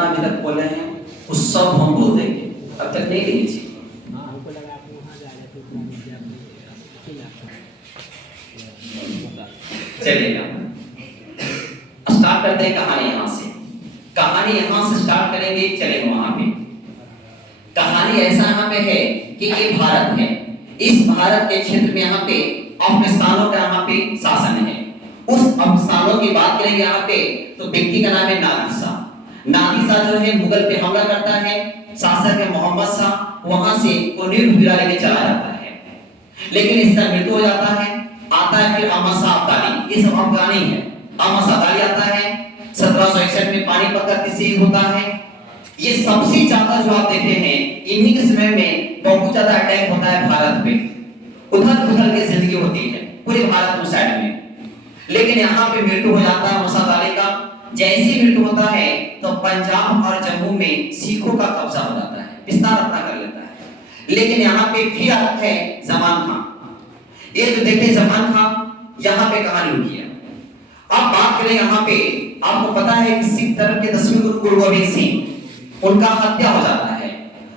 जितना अभी तक बोले हैं उस सब हम बोल देंगे, अब तक नहीं लीजिए। चलिएगा स्टार्ट करते हैं कहानी यहाँ से। कहानी यहाँ से स्टार्ट करेंगे, चलेंगे वहां पे। कहानी ऐसा यहाँ पे है कि ये भारत है, इस भारत के क्षेत्र में यहाँ पे अफगानिस्तानों का यहाँ पे शासन है। उस अफगानिस्तानों की बात करेंगे यहाँ पे तो व्यक्ति का नाम है नादिर। नादिर जो है मुगल पे हमला करता है, शासक है मोहम्मद शाह, वहां से कोनीर हीरा लेके चला जाता है, लेकिन इसका मृत्यु हो जाता है। आता है फिर अहमद शाह अब्दाली, ये सब अफगानी है। अहमद शाह अब्दाली आता है, 1761 में पानीपत का तहसील होता है। ये सबसे ज्यादा जो आप देखे हैं इन्हीं के समय में बहुत ज्यादा अटैक होता है भारत पे, उधर की जिंदगी होती है पूरे भारत में साइड में। लेकिन यहाँ पे मृत्यु हो जाता है मुसा अब्दाली का। जैसे मृत्यु होता है तो पंजाब और जम्मू में सिखों का कब्जा हो जाता है, विस्तार अपना कर लेता है। लेकिन यहाँ पे फिर आता है जमान खान। ये जो देखे जमान खान यहाँ पे कहानी रुकी है। अब बात करें यहाँ पे, आपको पता है कि सिख धर्म के 10वें गुरु गुरु गोबिंद सिंह, उनका हत्या हो जाता है।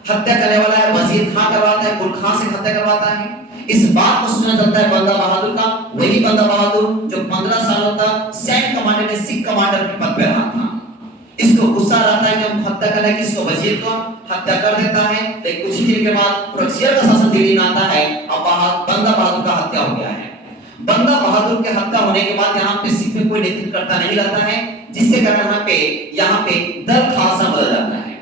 हत्या करने वाला है वजीर खान करवाता है, गुल खान से हत्या करवाता है। इस बात को सुना चलता है बंदा बहादुर का, वही बंदा बहादुर जो 15 सालों तक सैन्य कमांडर ने सिख कमांडर के पद पे रहा था। इसको गुस्सा आता है कि हम हत्या करने की, इसको वजीर को हत्या कर देता है। लेकिन कुछ ही दिन के बाद पुरस्कार का शासन दिल्ली में आता है, अब बंदा बहादुर का हत्या हो गया है। बंदा बहादुर के हत्या होने के बाद यहाँ पे सिख में कोई नेतृत्व करता नहीं रहता है, जिससे कारण यहाँ पे दल खालसा बदल जाता है,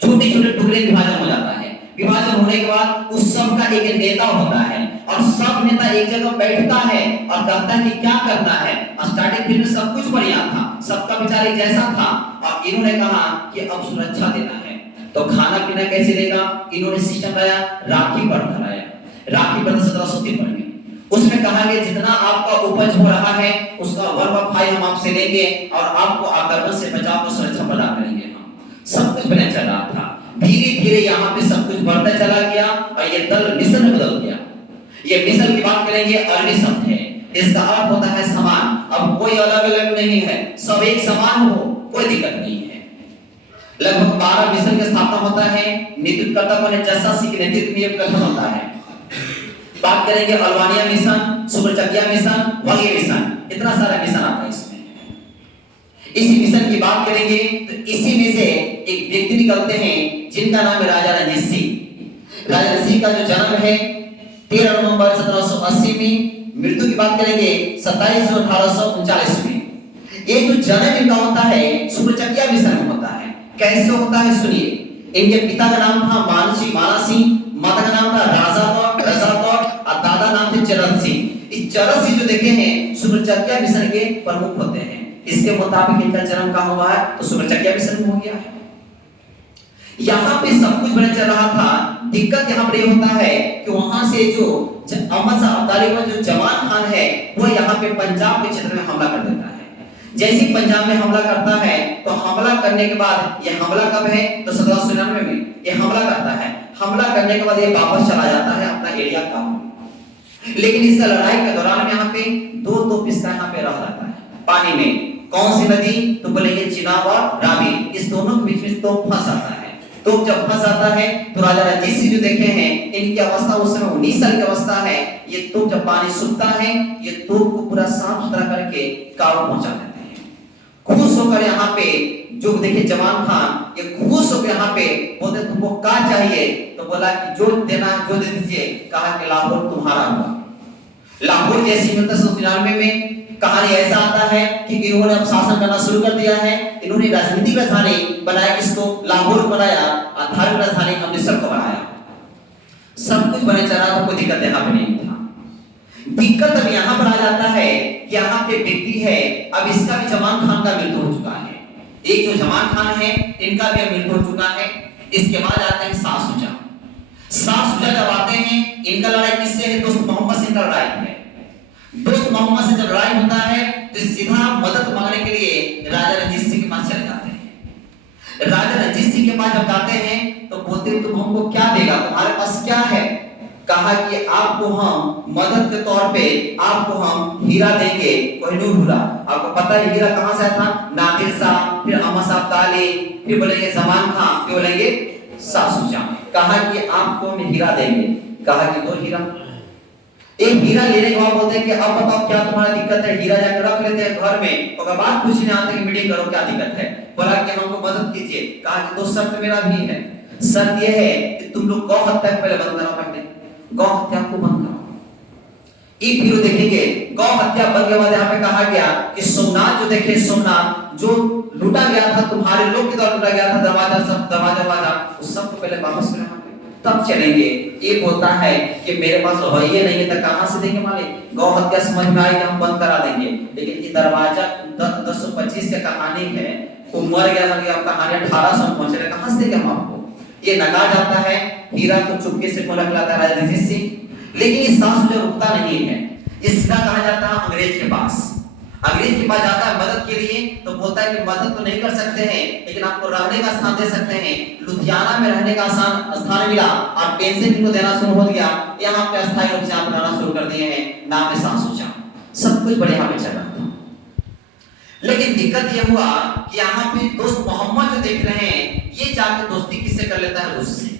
छोटे छोटे टुकड़े विभाजन हो जाता है। विभाजन होने के बाद उस सब का एक नेता होता है और सब नेता एक जगह बैठता है और कहता है कि क्या करना है। स्टार्टिंग में सब कुछ बढ़िया था, सबका विचार एक जैसा था, और इन्होंने कहा कि अब सुरक्षा देना है तो खाना पीना कैसे देगा। इन्होंने सिस्टम लाया, राखी पर्व लाया। राखी पर्व 1753 में उसमें कहा गया जितना आपका उपज हो रहा है उसका 1/5 हम आपसे लेंगे और आपको आक्रमण से बचाव को सुरक्षा प्रदान करेंगे। हम सब कुछ बने चल रहा था। धीरे धीरे यहाँ पे सब कुछ बढ़ता चला गया और ये दल मिशन में बदल गया। ये मिशन की बात करेंगे, अरबी शब्द है, इसका अर्थ होता है समान। अब कोई अलग अलग नहीं है, सब एक समान हो, कोई दिक्कत नहीं है। लगभग 12 मिशन की स्थापना होता है। नेतृत्वकर्ता को जैसा सिख नेतृत्व में गठन होता है। बात करेंगे अलवानिया मिशन, सुब्रचकिया मिशन, वही मिशन, इतना सारा मिशन आता है इसमें। इसी मिशन की बात करेंगे तो इसी में से एक व्यक्ति निकलते हैं जिनका नाम है राजा रणजीत सिंह। राजा रणजीत सिंह का जो जन्म है 13 नवंबर 1780 में, मृत्यु की बात करेंगे 27 जून 1839 में। ये जो जन्म इनका होता है सुब्रचकिया मिशन में होता है। कैसे होता है सुनिए। इनके पिता का नाम था मानसी माना सिंह, माता का नाम था रजाकौर और दादा नाम थे चरण सिंह। इस चरण सिंह जो देखे हैं सुब्रचकिया मिशन के प्रमुख होते हैं। इसके मुताबिक इनका जन्म कहाँ हुआ है तो सुब्रचकिया मिशन में हो गया है। यहाँ पे सब कुछ बने चल रहा था। दिक्कत यहाँ पर होता है कि वहां से जो अहमद शाह अब्दाली का जो जवान खान है वो यहाँ पे पंजाब के क्षेत्र में हमला कर देता है। जैसे ही पंजाब में हमला करता है तो हमला करने के बाद ये हमला कब है तो 1799 में ये हमला करता है। हमला करने के बाद ये वापस चला जाता है अपना एरिया का। लेकिन इस लड़ाई के दौरान यहाँ पे दो पिस्ता यहाँ पे रह जाता है पानी में। कौन सी नदी तो बोलेंगे चिनाब और रावी, इस दोनों के बीच में तो फंस आता है। तो जब फंस आता है तो राजा रणजीत सिंह जो देखे हैं इनकी अवस्था उस समय 19 साल की अवस्था है। ये तोप जब पानी सूखता है ये तोप को पूरा साफ सुथरा करके काबू पहुंचा देते हैं। खुश होकर यहाँ पे जो देखिए जवान खान ये खुश होकर यहाँ पे बोलते तुमको क्या चाहिए तो बोला कि जो देना जो दे दीजिए। कहा कि लाहौर तुम्हारा हुआ। लाहौर जैसी 1799 में कहानी ऐसा आता है कि इन्होंने अब शासन करना शुरू कर दिया है। इन्होंने राजनीतिक राजधानी बनाया, किसको लाहौर बनाया, और धार्मिक राजधानी अमृतसर को बनाया। सब कुछ बने चला तो कोई दिक्कत यहाँ पे नहीं था। दिक्कत अब यहाँ पर आ जाता है कि यहाँ पे व्यक्ति है, अब इसका भी जमान खान का मृत्यु हो चुका है। एक जो जमान खान है इनका भी मृत्यु हो चुका है। इसके बाद आते हैं शाह शुजा। शाह शुजा जब आते हैं इनका लड़ाई किससे है दोस्त मोहम्मद सिंह का लड़ाई है। दोस्त मोहम्मद से जब लड़ाई होता है तो सीधा मदद मांगने के लिए राजा रणजीत सिंह के पास चले जाते हैं। राजा रणजीत सिंह के पास जब जाते हैं तो बोलते हैं तुम हमको क्या देगा, तुम्हारे पास क्या है। कहा कि आपको हम मदद के तौर पे आपको हम हीरा देंगे, कोहिनूर हीरा। आपको पता है हीरा कहां से आया था? नादिर शाह, फिर अहमद साहब ताली, फिर बोलेंगे जमान खान, फिर बोलेंगे सासूजा। कहा कि आपको हम हीरा देंगे। कहा कि 2 हीरा। एक हीरा लेने के बाद बोलते हैं कि अब बताओ क्या तुम्हारा दिक्कत है? हीरा जाकर रख लेते हैं घर में, और बाद पूछने आते हैं कि मीटिंग करो क्या दिक्कत है। बोला कि हमको मदद कीजिए। कहा कि 2 शर्त मेरा भी है। शर्त यह है कि तुम लोग गौ हत्या को पहले बंद कराओ, पहले गौ हत्या को बंद कराओ। एक फिर देखेंगे गौ हत्या बंद के बाद यहाँ पे कहा गया कि सोमनाथ जो देखे, सोमनाथ जो लूटा गया था तुम्हारे लोग के द्वारा लूटा गया था, दरवाजा सब दरवाजा उस सब को पहले वापस करो, तब चलेंगे। ये बोलता है कि मेरे पास रवैये नहीं है तो कहां से देंगे मालिक? गौ हत्या समझ में आई हम बंद करा देंगे। लेकिन ये दरवाजा 1025 की कहानी है, वो मर गया कहानी 1800 में पहुंचे, कहां से देंगे हम आपको? ये नकार जाता है। हीरा को चुपके से खोला खिलाता है राजा रणजीत सिंह। लेकिन ये सांस जो रुकता नहीं है, इसका कहा जाता है अंग्रेज के पास। अंग्रेज के पास जाता है मदद के लिए, तो बोलता है कि मदद तो नहीं कर सकते हैं, लेकिन आपको रहने का स्थान दे सकते हैं। लुधियाना में रहने का स्थान मिला और पेंशन इनको देना शुरू हो गया। यहाँ पे अस्थायी रूप से आप रहना शुरू कर दिए हैं, नाम है सासूजा। सब कुछ बड़े यहाँ पे चल रहा था। लेकिन दिक्कत यह हुआ कि यहाँ पे दोस्त मोहम्मद जो देख रहे हैं, ये जाके दोस्ती किससे कर लेता है? रूस से।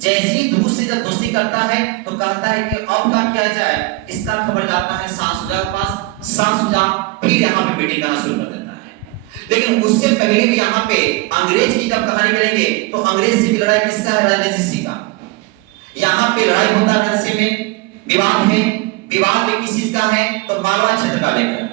जैसी रूस से जब दोस्ती करता है तो कहता है कि अब क्या किया जाए? इसका खबर जाता है सासूजा के पास। सासूजा फिर यहाँ पे मीटिंग करना शुरू कर देता है। लेकिन उससे पहले भी यहाँ पे अंग्रेज की जब कहानी करेंगे तो अंग्रेज से भी लड़ाई किसका है? राजा रणजीत सिंह का। यहाँ पे लड़ाई होता है नरसिंह में, विवाद है। विवाद में किस चीज का है? तो मालवा क्षेत्र का लेकर,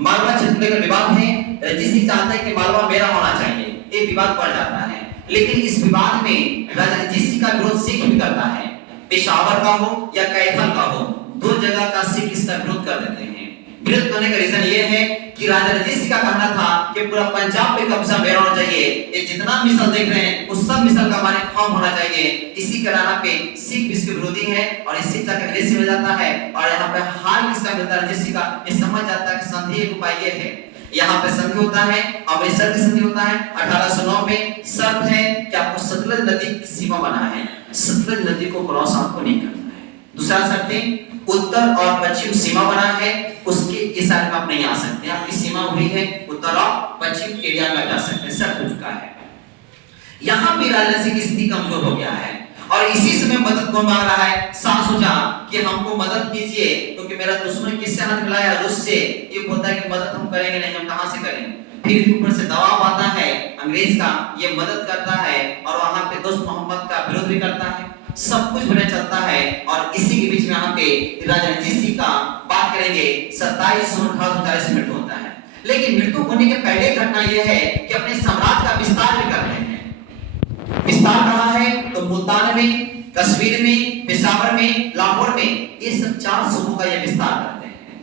मालवा क्षेत्र लेकर विवाद है। रणजीत सिंह चाहता है कि मालवा मेरा होना चाहिए, ये विवाद बढ़ जाता है। लेकिन इस विवाद में राजा रणजीत सिंह का विरोध सिख भी करता है, पेशावर का हो या कैथल का हो, 2 जगह का सिख इसका विरोध कर देते हैं। विरोध करने का रीजन ये है कि राजा रणजीत सिंह का कहना था कि पूरा पंजाब पे कब्जा मेरा होना चाहिए, ये जितना मिसल देख रहे हैं उस सब मिसल का हमारे फॉर्म होना चाहिए। इसी कारण पे सिख इसके विरोधी है और इसी तक अंग्रेज से मिल जाता है। और यहाँ पे हाल किसका मिलता है? रणजीत सिंह का। ये समझ जाता है कि संधि एक उपाय ये है। यहाँ पे संधि होता है, अमृतसर की संधि होता है 1809 में। शर्त है कि आपको सतलज नदी की सीमा बना है, सतलज नदी को क्रॉस आपको नहीं करना है। दूसरा शर्त है उत्तर और पश्चिम सीमा बना है, उसके इस साइड में आप नहीं आ सकते। आपकी सीमा हुई है उत्तर और पश्चिम एरिया में जा सकते हैं, शर्त हो चुका है। यहाँ भी राजा सिंह की स्थिति कमजोर हो गया है और इसी समय मदद कौन मांग रहा है? सासूजा कि हमको मदद कीजिए, क्योंकि मेरा दुश्मन किससे हाथ मिलाया? रूस से। ये बोलता है कि मदद हम करेंगे नहीं, हम कहां से करें? फिर ऊपर से दबाव आता है अंग्रेज का, ये मदद करता है और वहां पे दोस्त मोहम्मद का विरोध भी करता है। सब कुछ बने चलता है और इसी के बीच में यहाँ पे राजा रणजीत सिंह का बात करेंगे। 27 जून 1840 में मृत्यु होता है। लेकिन मृत्यु होने के पहले घटना यह है कि अपने साम्राज्य का विस्तार भी करते हैं। विस्तार कहाँ है? तो मुल्तान में, कश्मीर में, पेशावर में, लाहौर में, ये सब 4 सूबों का ये विस्तार करते हैं।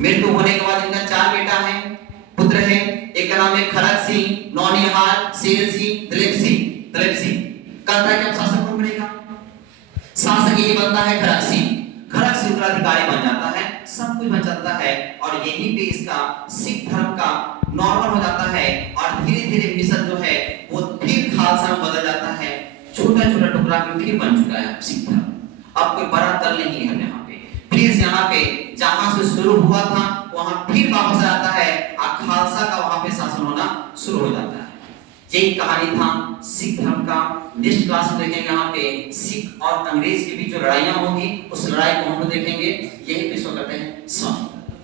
मृत्यु होने के बाद इनका 4 बेटा है, पुत्र है। एक का नाम है खड़क सिंह, नौनिहाल, शेर सिंह, दलीप सिंह। कहता है कि अब शासक कौन बनेगा? शासक यही बनता है खड़क सिंह। खड़क सिंह उत्तराधिकारी बन जाता है, सब कुछ बन जाता है और यहीं पे इसका सिख धर्म का नॉर्मल हो जाता है। और धीरे धीरे मिशन जो है वो फिर खालसा में बदल जाता है। छोटा छोटा टुकड़ा में फिर बन चुका है सिख धर्म। अब कोई बड़ा दल नहीं है यहाँ पे। फिर यहाँ पे जहां से शुरू हुआ था वहां फिर वापस आता है और खालसा का वहां पे शासन होना शुरू हो जाता है। यही कहानी था सिख धर्म का। नेक्स्ट क्लास में देखेंगे यहाँ पे सिख और अंग्रेज के बीच जो लड़ाइयां होगी, उस लड़ाई को हम लोग देखेंगे। यही पेश करते हैं।